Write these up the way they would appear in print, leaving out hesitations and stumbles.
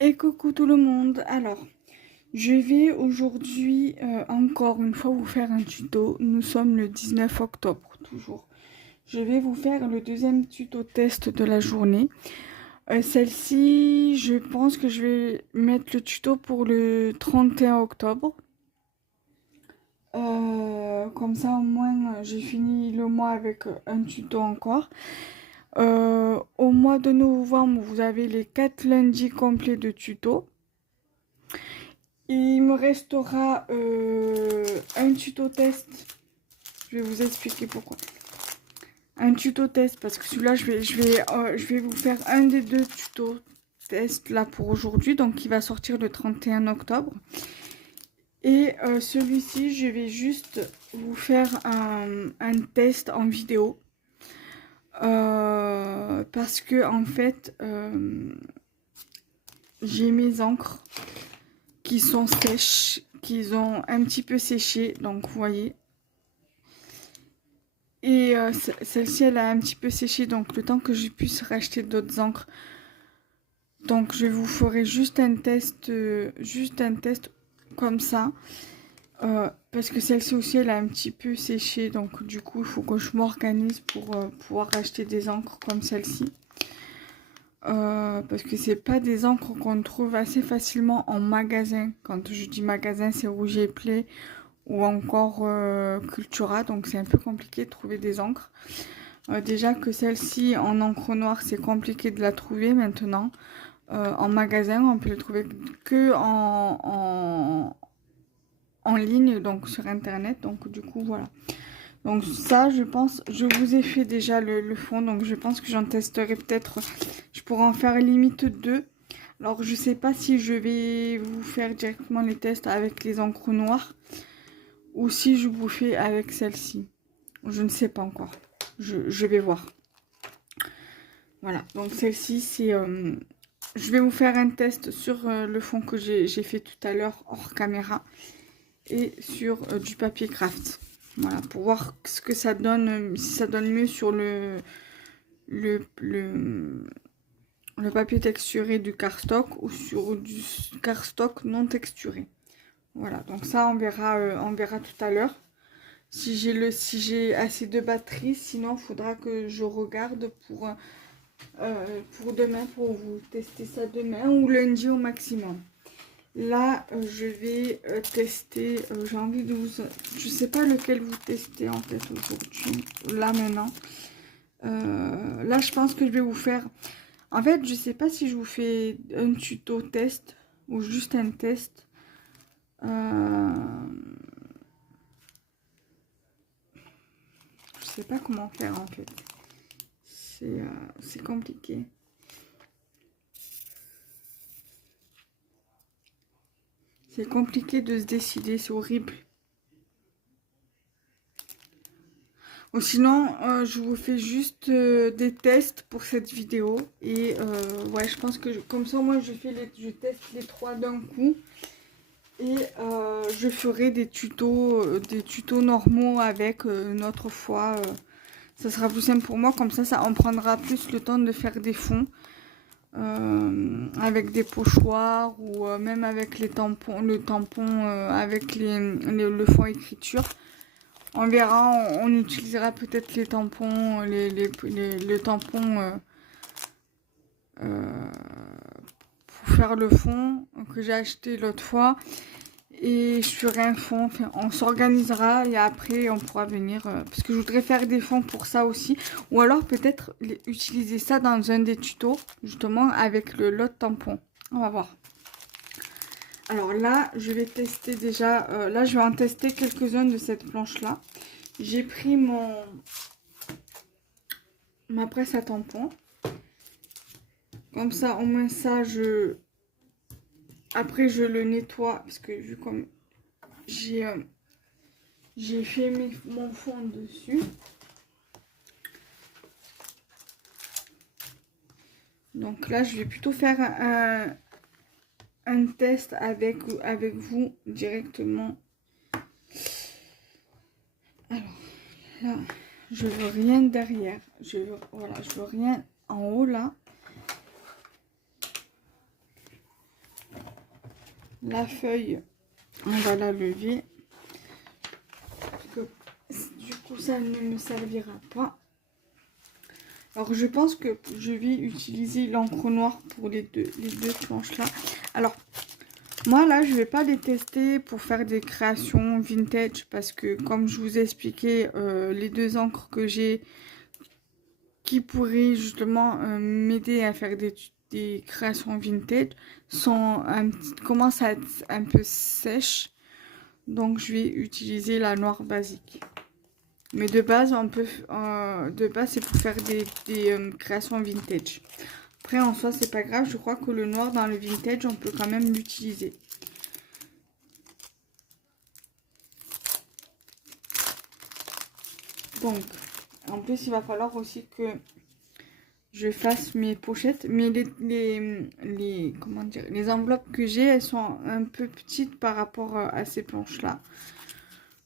Et coucou tout le monde. Alors, je vais aujourd'hui encore une fois vous faire un tuto. Nous sommes le 19 octobre, toujours. Je vais vous faire le deuxième tuto test de la journée. Celle-ci, je pense que je vais mettre le tuto pour le 31 octobre. Comme ça, au moins, j'ai fini le mois avec un tuto encore. Au mois de novembre, vous avez les 4 lundis complets de tuto. Il me restera un tuto test. Je vais vous expliquer pourquoi. Un tuto test parce que celui-là, je vais vous faire un des deux tutos test là pour aujourd'hui. Donc, qui va sortir le 31 octobre. Et celui-ci, je vais juste vous faire un test en vidéo. Parce que, en fait, j'ai mes encres qui sont sèches, qui ont un petit peu séché, donc vous voyez. Et celle-ci, elle a un petit peu séché, donc le temps que je puisse racheter d'autres encres. Donc je vous ferai juste un test comme ça. Parce que celle-ci aussi, elle a un petit peu séché, donc du coup, il faut que je m'organise pour pouvoir racheter des encres comme celle-ci. Parce que c'est pas des encres qu'on trouve assez facilement en magasin. Quand je dis magasin, c'est Rouge et Play ou encore Cultura, donc c'est un peu compliqué de trouver des encres. Déjà que celle-ci en encre noire, c'est compliqué de la trouver maintenant. En magasin, on peut le trouver que en ligne, donc sur internet. Donc du coup, voilà. Donc ça, je pense, je vous ai fait déjà le fond, donc je pense que j'en testerai peut-être, je pourrais en faire limite deux. Alors je sais pas si je vais vous faire directement les tests avec les encres noires ou si je vous fais avec celle-ci. Je ne sais pas encore, je vais voir. Voilà, donc celle-ci, c'est... je vais vous faire un test sur le fond que j'ai fait tout à l'heure hors caméra et sur du papier craft. Voilà, pour voir ce que ça donne, si ça donne mieux sur le, le, le papier texturé du cardstock ou sur du cardstock non texturé. Voilà, donc ça on verra tout à l'heure. Si j'ai assez de batterie, sinon il faudra que je regarde pour demain, pour vous tester ça demain ou lundi au maximum. Là, je vais tester, j'ai envie de vous... Je sais pas lequel vous testez en fait aujourd'hui, là maintenant. Là, je pense que je vais vous faire... En fait, je sais pas si je vous fais un tuto test ou juste un test. Je sais pas comment faire en fait. C'est compliqué. C'est compliqué de se décider, c'est horrible. Ou sinon, je vous fais juste des tests pour cette vidéo. Et ouais, je pense que comme ça, moi, je teste les trois d'un coup. Et je ferai des tutos normaux avec une autre fois. Ça sera plus simple pour moi. Comme ça, on prendra plus le temps de faire des fonds. Avec des pochoirs ou même avec les tampons, le tampon avec le fond écriture. On verra, on utilisera peut-être les tampons, le tampon pour faire le fond que j'ai acheté l'autre fois. Et je ferai un fond, enfin, on s'organisera et après on pourra venir, parce que je voudrais faire des fonds pour ça aussi. Ou alors peut-être utiliser ça dans un des tutos, justement avec l'autre tampon. On va voir. Alors là, je vais tester déjà, là je vais en tester quelques-uns de cette planche-là. J'ai pris ma presse à tampons. Comme ça, au moins ça, après je le nettoie, parce que vu comme j'ai fait mon fond dessus. Donc là, je vais plutôt faire un test avec vous directement. Alors là, je veux rien derrière. Voilà, je veux rien en haut là. la feuille, on va la lever. Parce que du coup, ça ne me servira pas. Alors, je pense que je vais utiliser l'encre noire pour les deux planches là. Alors, moi là, je vais pas les tester pour faire des créations vintage. Parce que comme je vous ai expliqué, les deux encres que j'ai qui pourraient justement m'aider à faire des créations vintage commencent à être un peu sèches. Donc, je vais utiliser la noire basique. Mais de base, c'est pour faire des créations vintage. Après, en soi, c'est pas grave. Je crois que le noir dans le vintage, on peut quand même l'utiliser. Donc, en plus, il va falloir aussi que je fasse mes pochettes. Mais comment dire, les enveloppes que j'ai, elles sont un peu petites par rapport à ces planches-là.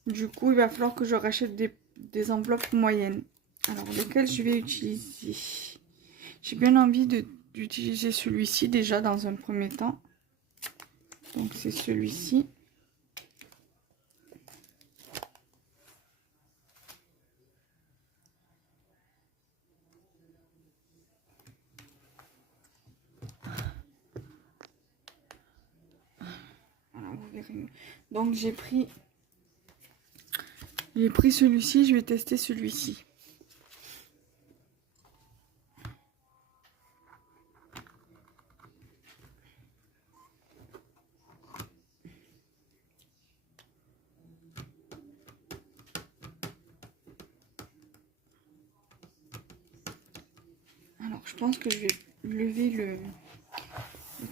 Du coup, il va falloir que je rachète des enveloppes moyennes. Alors, lesquelles je vais utiliser? J'ai bien envie d'utiliser celui-ci déjà dans un premier temps. Donc, c'est celui-ci. Voilà, vous verrez. Donc, j'ai pris celui-ci. Je vais tester celui-ci. Alors, je pense que je vais lever le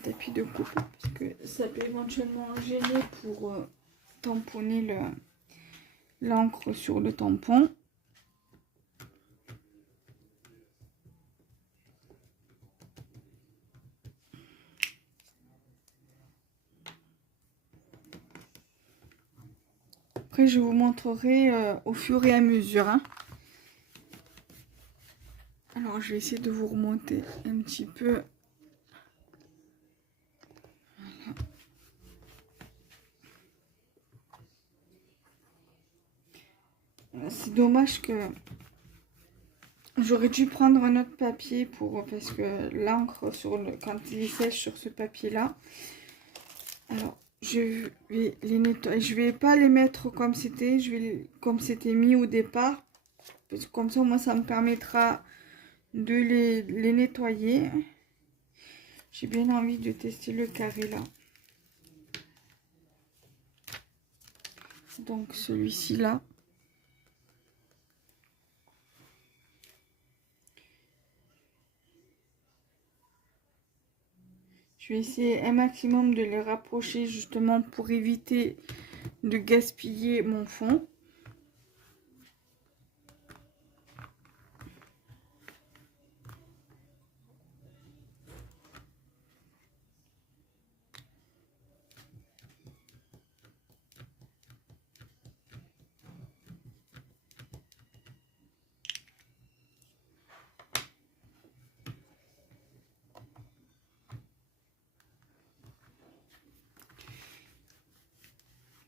tapis de coupe parce que ça peut éventuellement gêner pour tamponner l'encre sur le tampon. Après, je vous montrerai au fur et à mesure. Hein. Alors, je vais essayer de vous remonter un petit peu. Voilà. C'est dommage que j'aurais dû prendre un autre papier parce que l'encre quand il est sèche sur ce papier-là. Alors, je vais les nettoyer. Je vais pas les mettre comme c'était. Comme c'était mis au départ. Parce que comme ça, moi, ça me permettra de les nettoyer. J'ai bien envie de tester le carré là. Donc, celui-ci là. Je vais essayer un maximum de les rapprocher justement pour éviter de gaspiller mon fond.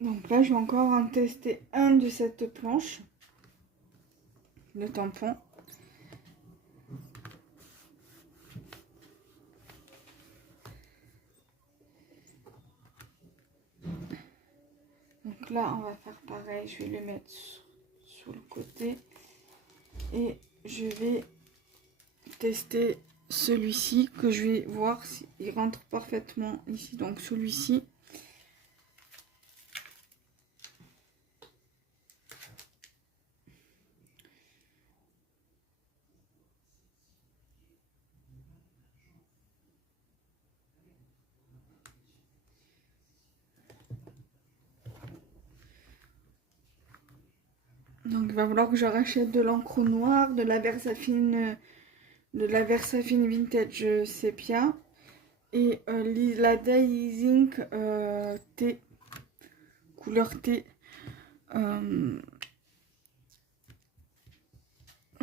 Donc là, je vais encore en tester un de cette planche, le tampon. Donc là, on va faire pareil. Je vais le mettre sur le côté. Et je vais tester celui-ci que je vais voir s'il rentre parfaitement ici. Donc celui-ci. Donc il va falloir que je rachète de l'encre noire, de la Versafine Vintage Sepia et la Dye Ink T, couleur T. Il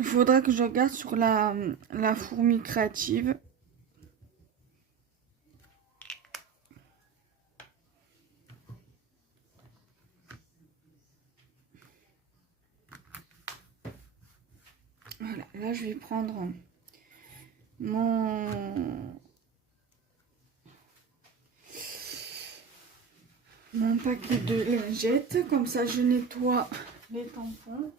faudra que je regarde sur la fourmi créative. là, je vais prendre mon paquet de lingettes. Comme ça, je nettoie les tampons.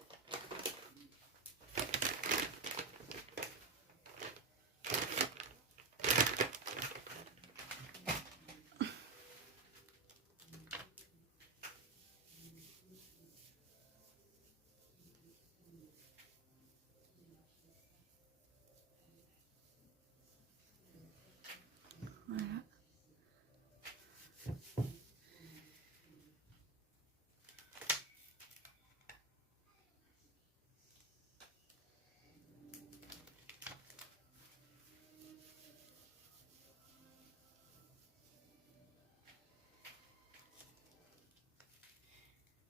Voilà.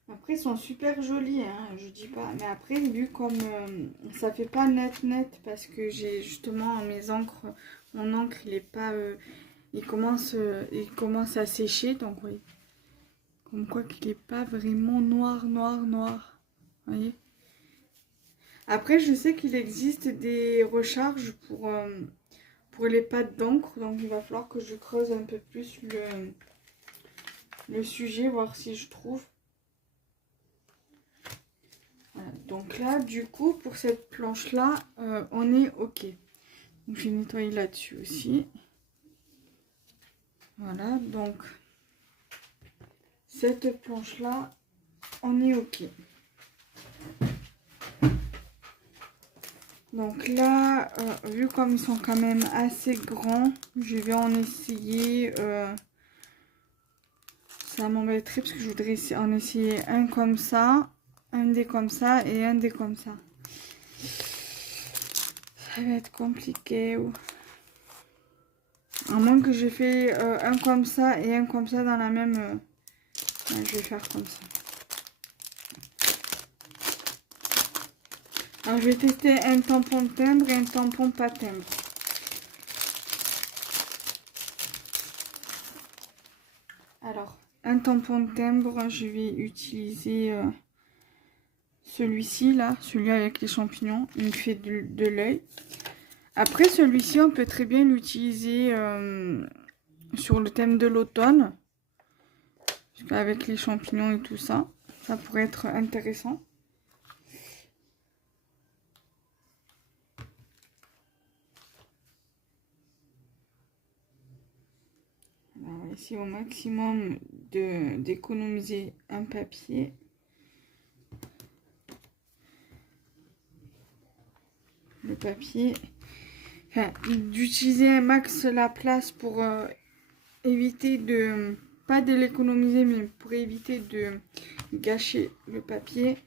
Après, ils sont super jolis, hein, je dis pas. Mais après, vu comme ça fait pas net, parce que j'ai justement mes encres, mon encre, il est pas, il commence à sécher, donc oui. Comme quoi qu'il est pas vraiment noir. Vous voyez. Après, je sais qu'il existe des recharges pour les pattes d'encre, donc il va falloir que je creuse un peu plus le sujet, voir si je trouve. Voilà. Donc là, du coup, pour cette planche-là, on est OK. Donc, j'ai nettoyé là-dessus aussi. Voilà, donc cette planche-là, on est OK. Donc là, vu comme ils sont quand même assez grands, je vais en essayer... ça m'embêterait parce que je voudrais en essayer un comme ça, un des comme ça et un des comme ça. Ça va être compliqué. À moins que j'ai fait un comme ça et un comme ça dans la même... ouais, je vais faire comme ça. Alors, je vais tester un tampon timbre et un tampon pas timbre. Alors, un tampon timbre, je vais utiliser celui-ci, là, celui avec les champignons. Il me fait de l'œil. Après, celui-ci, on peut très bien l'utiliser sur le thème de l'automne. Avec les champignons et tout ça, ça pourrait être intéressant. On va essayer au maximum d'économiser un papier. Le papier, enfin, d'utiliser un max la place pour éviter de, pas de l'économiser, mais pour éviter de gâcher le papier.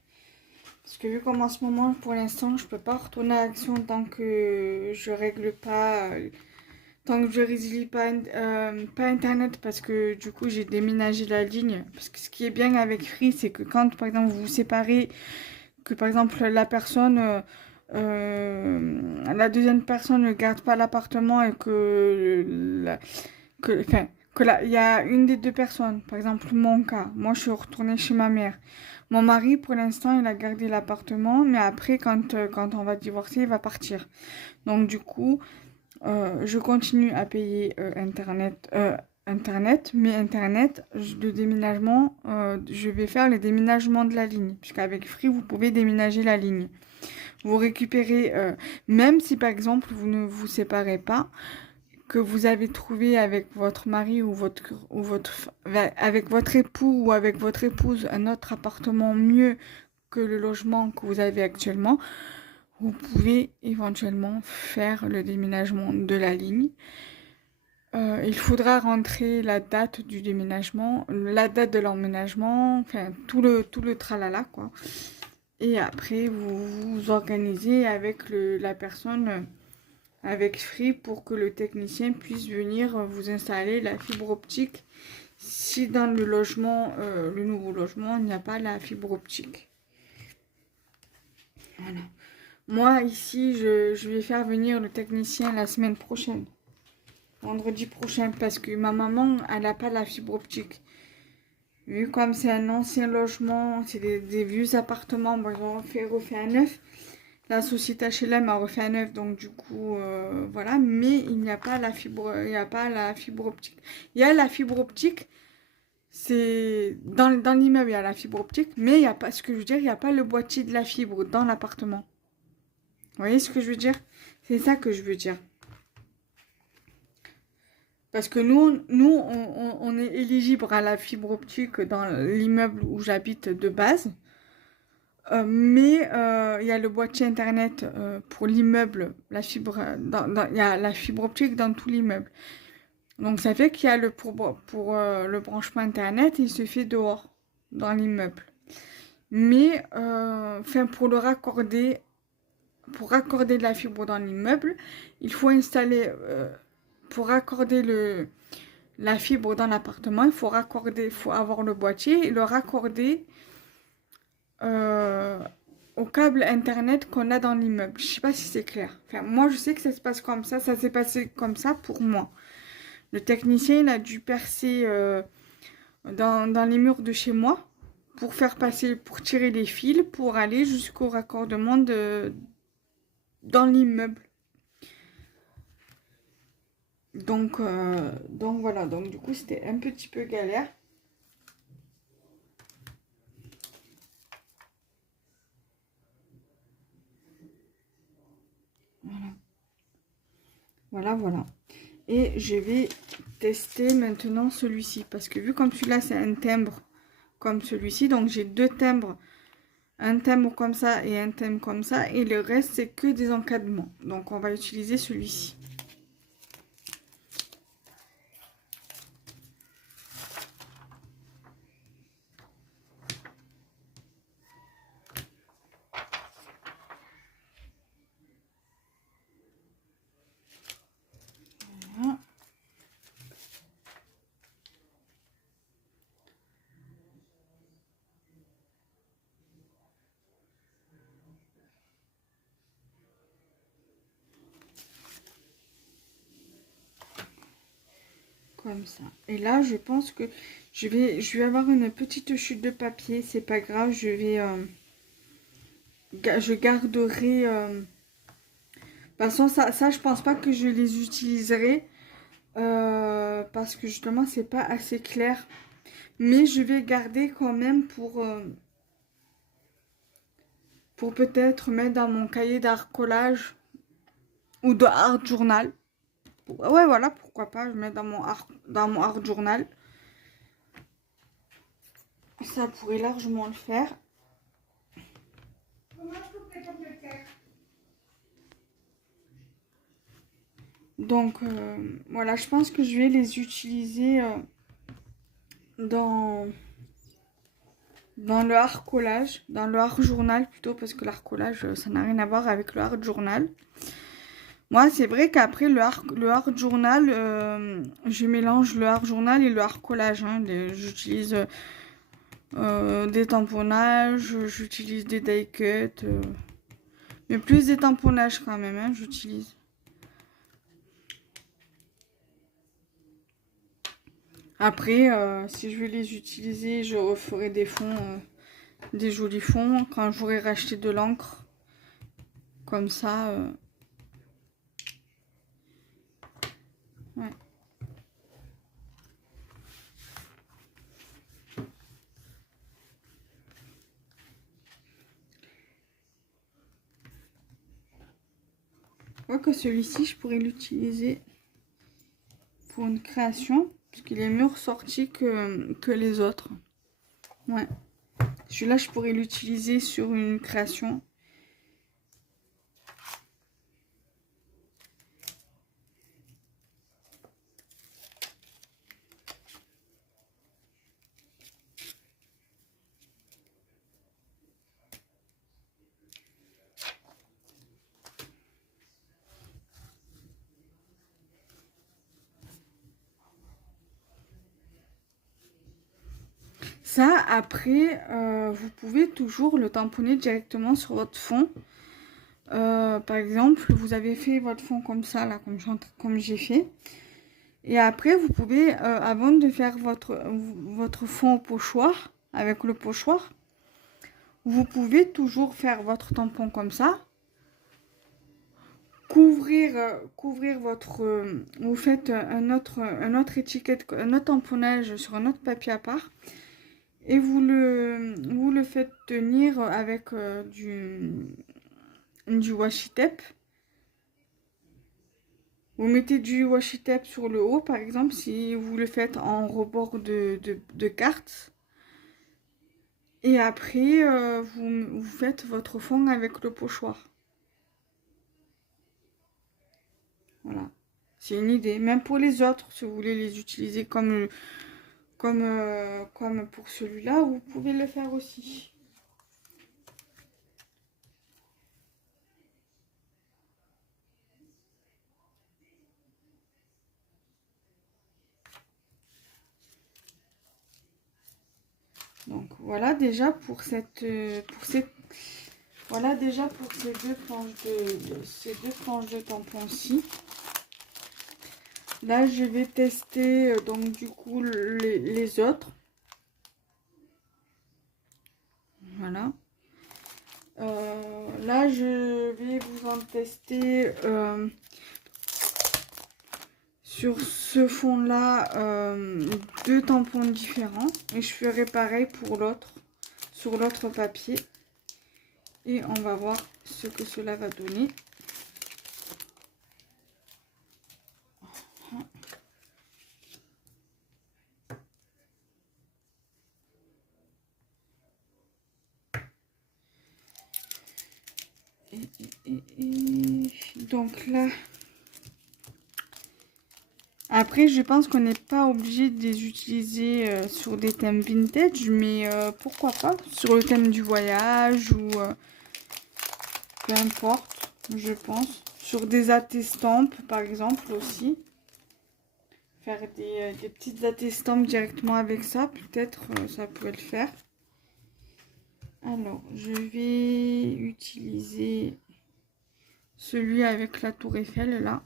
Parce que vu comme en ce moment, pour l'instant, je peux pas retourner à Action tant que je règle pas... tant que je résilie pas, pas Internet, parce que du coup j'ai déménagé la ligne. Parce que ce qui est bien avec Free, c'est que quand par exemple vous vous séparez, que par exemple la personne, la deuxième personne ne garde pas l'appartement et il y a une des deux personnes, par exemple mon cas, moi je suis retournée chez ma mère. Mon mari pour l'instant il a gardé l'appartement, mais après quand on va divorcer il va partir. Donc du coup... je continue à payer Internet, mais Internet, le déménagement, je vais faire le déménagement de la ligne, puisqu'avec Free, vous pouvez déménager la ligne. Vous récupérez, même si par exemple, vous ne vous séparez pas, que vous avez trouvé avec votre mari avec votre époux ou avec votre épouse un autre appartement mieux que le logement que vous avez actuellement, vous pouvez éventuellement faire le déménagement de la ligne. Il faudra rentrer la date du déménagement, la date de l'emménagement, enfin tout le tralala quoi. Et après vous vous organisez avec la personne avec Free pour que le technicien puisse venir vous installer la fibre optique si dans le logement, le nouveau logement, il n'y a pas la fibre optique. Voilà. Moi, ici, je vais faire venir le technicien la semaine prochaine. Vendredi prochain, parce que ma maman, elle n'a pas la fibre optique. Vu comme c'est un ancien logement, c'est des vieux appartements, bon, ils ont refait un neuf. la société HLM a refait un neuf, donc du coup, voilà. Mais il n'y a pas la fibre, il n'y a pas la fibre optique. Il y a la fibre optique, c'est dans l'immeuble, il y a la fibre optique, mais il n'y a pas, ce que je veux dire, il n'y a pas le boîtier de la fibre dans l'appartement. Vous voyez ce que je veux dire? C'est ça que je veux dire. Parce que nous on est éligible à la fibre optique dans l'immeuble où j'habite de base. Mais il y a le boîtier internet pour l'immeuble, la fibre, il y a la fibre optique dans tout l'immeuble. Donc ça fait qu'il y a pour le branchement internet, il se fait dehors, dans l'immeuble. Mais pour raccorder de la fibre dans l'immeuble, il faut installer, pour raccorder la fibre dans l'appartement, il faut avoir le boîtier et le raccorder au câble internet qu'on a dans l'immeuble. Je sais pas si c'est clair. Enfin, moi, je sais que ça se passe comme ça. Ça s'est passé comme ça pour moi. Le technicien, il a dû percer dans les murs de chez moi pour tirer les fils pour aller jusqu'au raccordement dans l'immeuble. Donc voilà. Donc du coup, c'était un petit peu galère. Voilà. Et je vais tester maintenant celui-ci. Parce que vu comme celui-là, c'est un timbre comme celui-ci. Donc j'ai deux timbres. Un timbre comme ça et un timbre comme ça. Et le reste, c'est que des encadrements. Donc on va utiliser celui-ci. Comme ça. Et là, je pense que je vais avoir une petite chute de papier. C'est pas grave, je garderai. De toute façon, ça, je pense pas que je les utiliserai. Parce que justement, c'est pas assez clair. Mais je vais garder quand même pour peut-être mettre dans mon cahier d'art collage ou de art journal. Ouais, voilà, pourquoi pas, je mets dans mon art journal. Ça pourrait largement le faire. Donc, voilà, je pense que je vais les utiliser dans le art collage, dans le art journal plutôt, parce que l'art collage, ça n'a rien à voir avec le art journal. Moi, c'est vrai qu'après le art journal, je mélange le art journal et le art collage. Hein. J'utilise des tamponnages, j'utilise des die cuts, mais plus des tamponnages quand même, hein, j'utilise. Après, si je veux les utiliser, je referai des fonds, des jolis fonds quand j'aurai racheté de l'encre. Comme ça. Ouais. Je crois que celui-ci, je pourrais l'utiliser pour une création. Parce qu'il est mieux ressorti que les autres. Ouais. Celui-là, je pourrais l'utiliser sur une création. Ça, après, vous pouvez toujours le tamponner directement sur votre fond. Par exemple, vous avez fait votre fond comme ça, là, comme j'ai fait. Et après, vous pouvez, avant de faire votre fond au pochoir, avec le pochoir, vous pouvez toujours faire votre tampon comme ça. couvrir votre... vous faites un autre étiquette, un autre tamponnage sur un autre papier à part. Et vous le faites tenir avec du washi tape. Vous mettez du washi tape sur le haut, par exemple, si vous le faites en rebord de carte. Et après, vous faites votre fond avec le pochoir. Voilà. C'est une idée. Même pour les autres, si vous voulez les utiliser comme pour celui-là, vous pouvez le faire aussi. Donc voilà déjà pour ces deux planches de tampons-ci. Là je vais tester donc du coup les autres. Voilà. Là je vais vous en tester sur ce fond là 2 tampons différents et je ferai pareil pour l'autre sur l'autre papier et on va voir ce que cela va donner. Donc là, après je pense qu'on n'est pas obligé de les utiliser sur des thèmes vintage, mais pourquoi pas sur le thème du voyage ou peu importe, je pense. Sur des attestampes par exemple aussi. Faire des petites attestampes directement avec ça, peut-être ça pourrait le faire. Alors, je vais utiliser celui avec la tour Eiffel, là.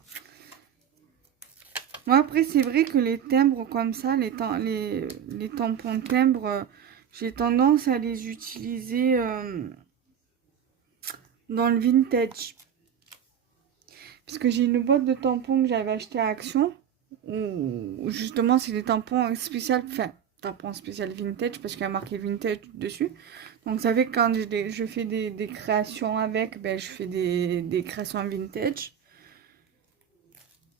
Moi, après, c'est vrai que les timbres comme ça, les tampons timbres, j'ai tendance à les utiliser dans le vintage. Parce que j'ai une boîte de tampons que j'avais acheté à Action, où justement, c'est des tampons spéciaux, enfin, tampons spécial vintage, parce qu'il y a marqué vintage dessus. Donc, vous savez, quand je fais des créations avec, ben, je fais des créations vintage.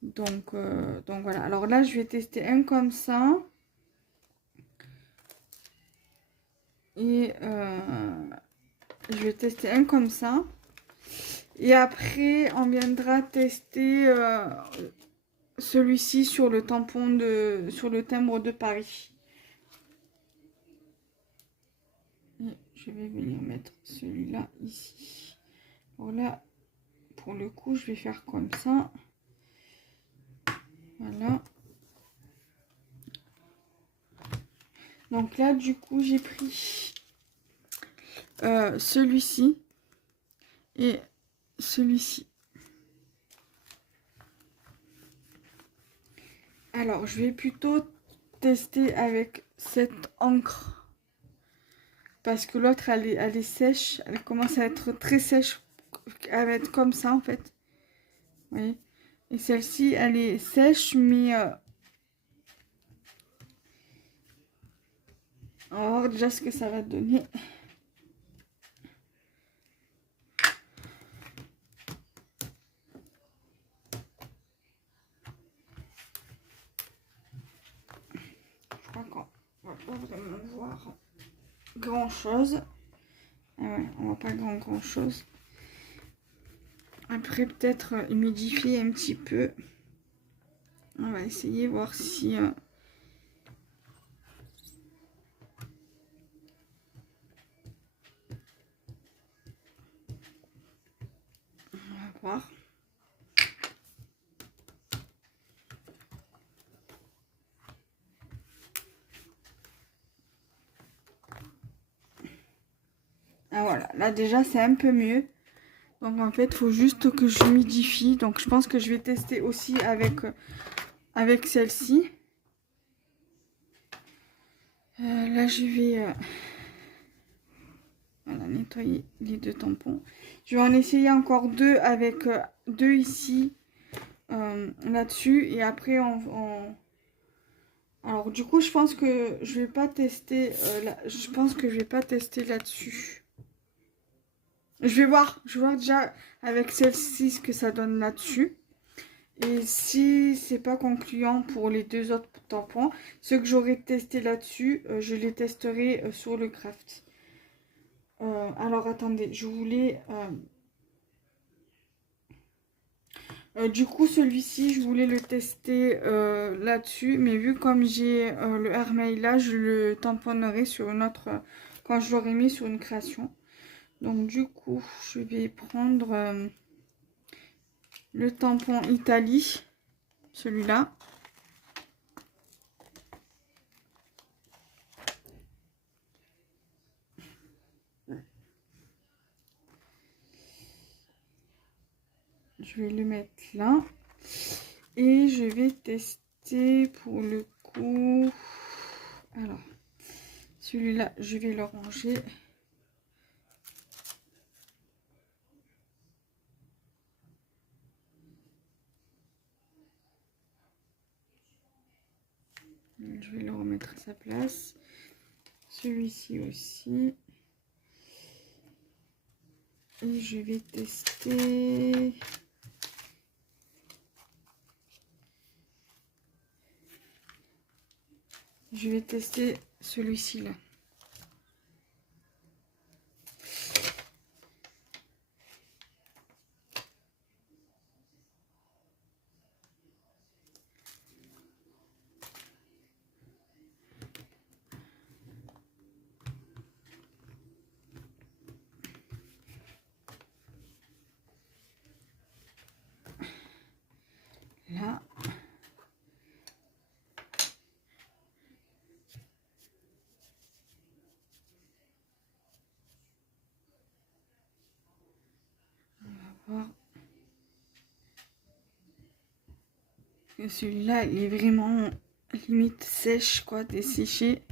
Donc voilà. Alors là, je vais tester un comme ça. Et je vais tester un comme ça. Et après, on viendra tester celui-ci sur le sur le timbre de Paris. Et je vais venir mettre celui-là ici. Alors là, pour le coup, je vais faire comme ça. Voilà. Donc là, du coup, j'ai pris celui-ci et celui-ci. Alors, je vais plutôt tester avec cette encre. Parce que l'autre, elle est sèche. Elle commence à être très sèche. Elle va être comme ça, en fait. Vous voyez? Et celle-ci, elle est sèche, mais... on va voir déjà ce que ça va donner. Je crois qu'on va pas vraiment voir grand-chose. Ah ouais, on voit pas grand-chose. Après, peut-être humidifier un petit peu. On va essayer, voir si... on va voir. Ah voilà, là déjà c'est un peu mieux. Donc en fait, il faut juste que j'humidifie. Donc je pense que je vais tester aussi avec celle-ci. Là je vais... Voilà, nettoyer les 2 tampons. Je vais en essayer encore 2 avec 2 ici, là-dessus. Et après, alors du coup, je pense que je vais pas tester, je pense que je vais pas tester là-dessus. Je vais voir déjà avec celle-ci ce que ça donne là-dessus. Et si c'est pas concluant pour les 2 autres tampons, ceux que j'aurais testé là-dessus, je les testerai sur le craft. Alors attendez, je voulais... du coup, celui-ci, je voulais le tester là-dessus. Mais vu comme j'ai le Hermès là, je le tamponnerai sur une autre... quand je l'aurai mis sur une création. Donc du coup, je vais prendre le tampon Italie. Celui-là. Je vais le mettre là. Et je vais tester pour le coup. Alors, celui-là, je vais le ranger. Je vais le remettre à sa place. Celui-ci aussi. Et je vais tester... Je vais tester celui-ci là. Là. On va voir. Et celui-là, il est vraiment limite sèche, quoi, desséché.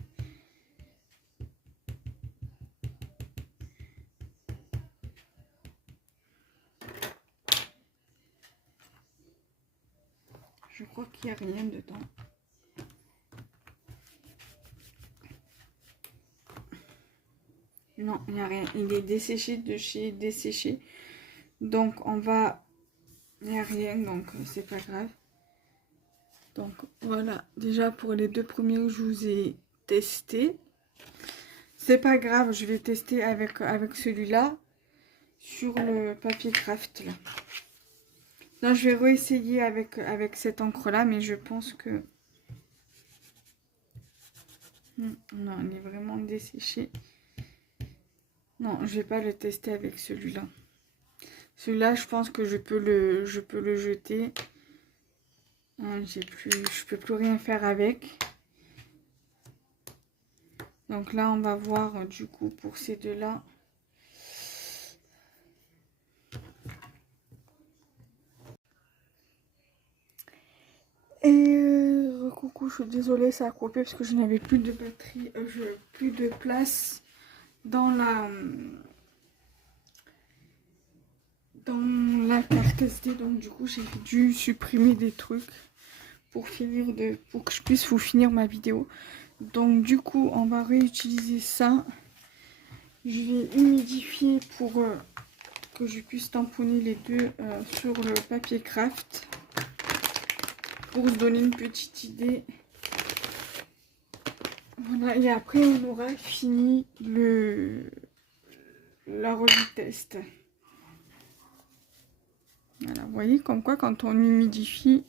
Je crois qu'il n'y a rien dedans. Non, il n'y a rien. Il est desséché de chez desséché. Donc, on va... Il n'y a rien, donc c'est pas grave. Donc, voilà. Déjà, pour les 2 premiers que je vous ai testés. C'est pas grave, je vais tester avec celui-là. Sur le papier craft, là. Là, je vais réessayer avec cette encre-là, mais je pense que... Non, il est vraiment desséché. Non, je vais pas le tester avec celui-là. Celui-là, je pense que je peux le jeter. Je peux plus rien faire avec. Donc là, on va voir du coup pour ces deux-là. Et coucou, je suis désolée, ça a coupé parce que je n'avais plus de batterie, plus de place dans la carte SD, donc du coup j'ai dû supprimer des trucs pour que je puisse vous finir ma vidéo. Donc du coup on va réutiliser ça. Je vais humidifier pour que je puisse tamponner les deux sur le papier craft pour se donner une petite idée. Voilà, et après on aura fini la revue test. Voilà, vous voyez comme quoi quand on humidifie,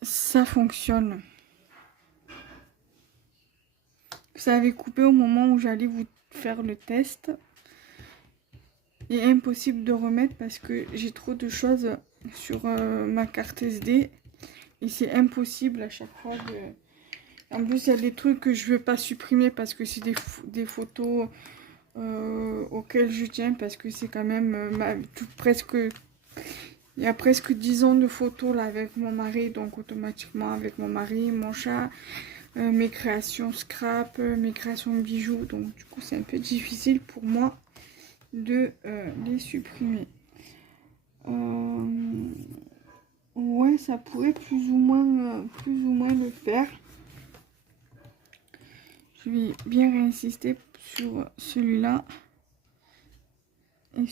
ça fonctionne. Ça avait coupé au moment où j'allais vous faire le test. Et impossible de remettre parce que j'ai trop de choses sur ma carte SD. Et c'est impossible à chaque fois de... En plus, il y a des trucs que je veux pas supprimer parce que c'est des photos auxquelles je tiens. Parce que c'est quand même presque... Il y a presque 10 ans de photos là avec mon mari. Donc automatiquement avec mon mari, mon chat, mes créations scrap, mes créations bijoux. Donc du coup c'est un peu difficile pour moi de les supprimer. Ouais, ça pourrait plus ou moins le faire. Je vais bien réinsister sur celui-là et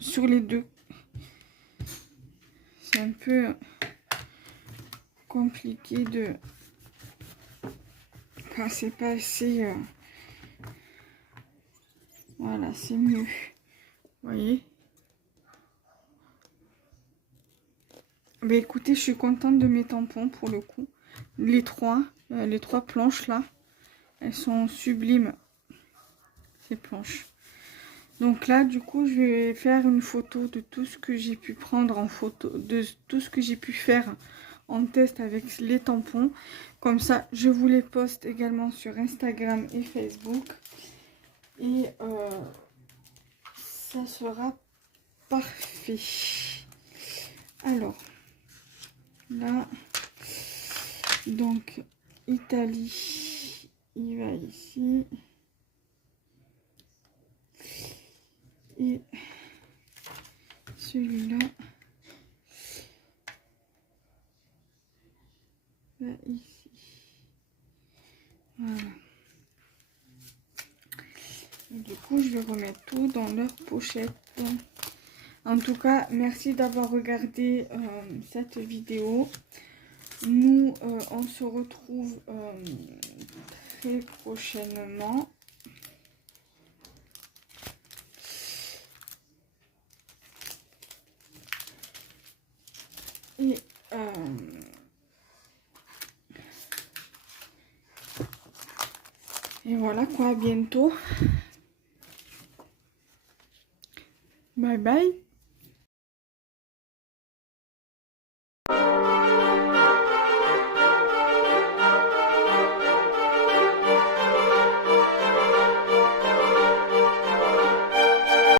sur les deux. C'est un peu compliqué de... Enfin, c'est pas assez... Voilà, c'est mieux. Vous voyez? Ben écoutez, je suis contente de mes tampons pour le coup. Les trois planches là, elles sont sublimes, ces planches. Donc là, du coup, je vais faire une photo de tout ce que j'ai pu prendre en photo, de tout ce que j'ai pu faire en test avec les tampons. Comme ça, je vous les poste également sur Instagram et Facebook. Et ça sera parfait. Alors, là, donc, Italie, il va ici. Et celui-là va ici. Voilà. Et du coup, je vais remettre tout dans leur pochette. En tout cas, merci d'avoir regardé cette vidéo. Nous, on se retrouve très prochainement. Et voilà quoi, à bientôt. Bye bye.